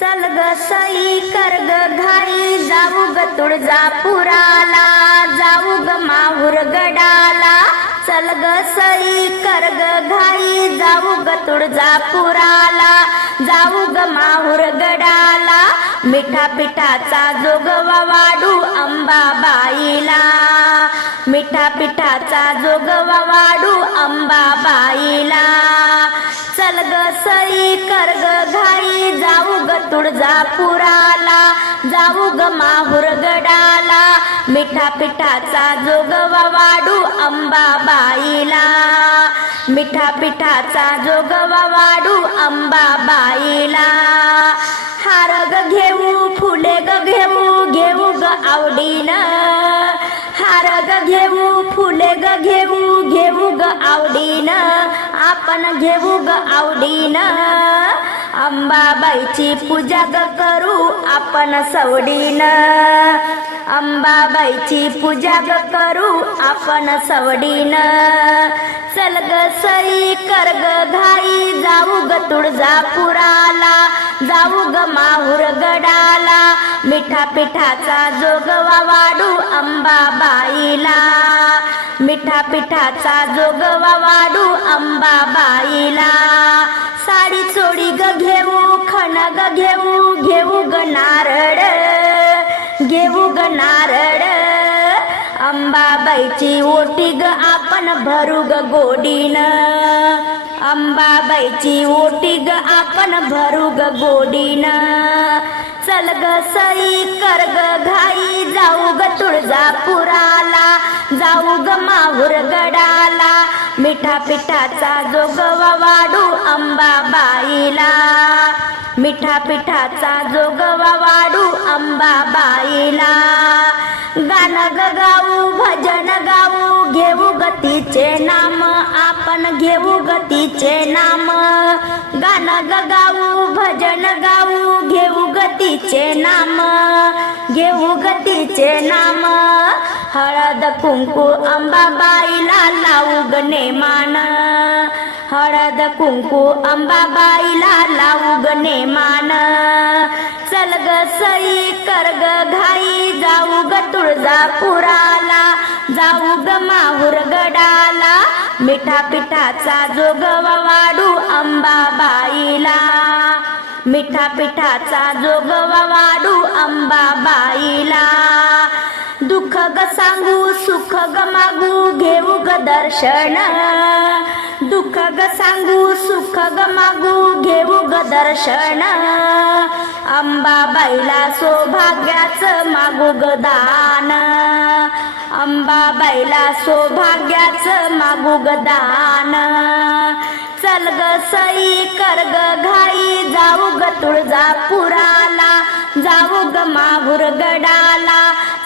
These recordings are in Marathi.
चल ग सई कर ग घाई. जाऊ ग तुळजापुराला जाऊ ग माहूर गडाला. चल ग सई कर ग घाई. जाऊ ग तुळजापुराला जाऊ ग माहूर गडाला. मिठा पिठाचा जोगवा वाडू अंबाबाईला. मिठा पिठाचा जोगवा वाढू अंबाबाईला. चल ग सई कर ग घाई जाऊ ग तुळजापुराला जाऊ ग माहूर गडाला. मिठा पिठाचा जोगवा वाढू अंबाबाईला. मिठा पिठाचा जोगवा वाढू अंबाबाईला. हार ग घेऊ फुले ग घेऊ घेऊ ग आवडीनं. ग घेऊ फुले ग घेऊ घेऊ ग आवडीनं. आपण घेऊ ग आवडीनं. अंबाबाईची पूजा ग करू आपण सवडीनं. अंबाबाईची पूजा ग करू आपण सवडीनं. चल ग सई कर ग घाई जाऊ ग तुळजापुराला. जाऊ ग माहूर गडा. मिठा पिठाचा जोगवा वाढू अंबाबाईला. मिठा पिठाचा जोगवा वाढू अंबाबाईला. साडी चोडी ग घेऊ खण ग घेऊ घेऊ ग नारळ. घेऊ ग नारळ. अंबाबाईची ओटी ग आपण भरू ग गोडीन. अंबाबाईची ओटी ग आपण भरू ग गोडीन. चल ग सई कर ग घाई. जाऊ ग तुळजापुराला जाऊ ग माहूर गडाला. मिठा पिठाचा जोगवा वाढू अंबाबाईला. मिठा पिठाचा जोगवा वाढू अंबाबाईला. गाणं ग गाऊ भजन गाऊ घेऊ गतीचे नाम. आपण घेऊ गतीचे नाम. गाणं ग गाऊ गतीचे नाम घेऊ गतीचे नाम. हळद कुंकू अंबाबाईला लावू गणे मान हळद कुंकू अंबाबाईला लावू गणे मान चल ग सई कर ग घाई जाऊ ग तुळजापुराला. जाऊ ग माहूर गडाला. मिठा पिठाचा जोगवा वाढू अंबाबाईला मिठा पिठाचा जोगवा वाढू अंबाबाईला. दुःख ग सांगू सुख ग मागू घेऊ ग दर्शन. दुःख ग सांगू सुख ग मागू घेऊ ग दर्शन. अंबाबाईला सौभाग्याचं मागू ग दान. अंबाबाईला सौभाग्याचं मागू ग दान. चल ग सई कर ग घाई. जाऊ ग तुळजापुराला जाऊ ग माहूर गडाला.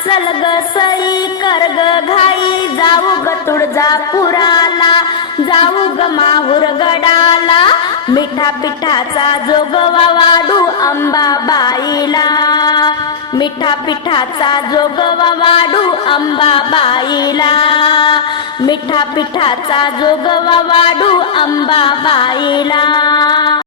चल ग सई कर ग घाई. जाऊ ग तुळजापुराला जाऊ ग माहूर गडाला. मिठा पिठाचा जोगवा वाढू अंबाबाईला. मिठा पिठाचा जोगवा वाढू अंबाबाईला. मिठा पिठाचा जोगवा वाढू अंबाबाईला.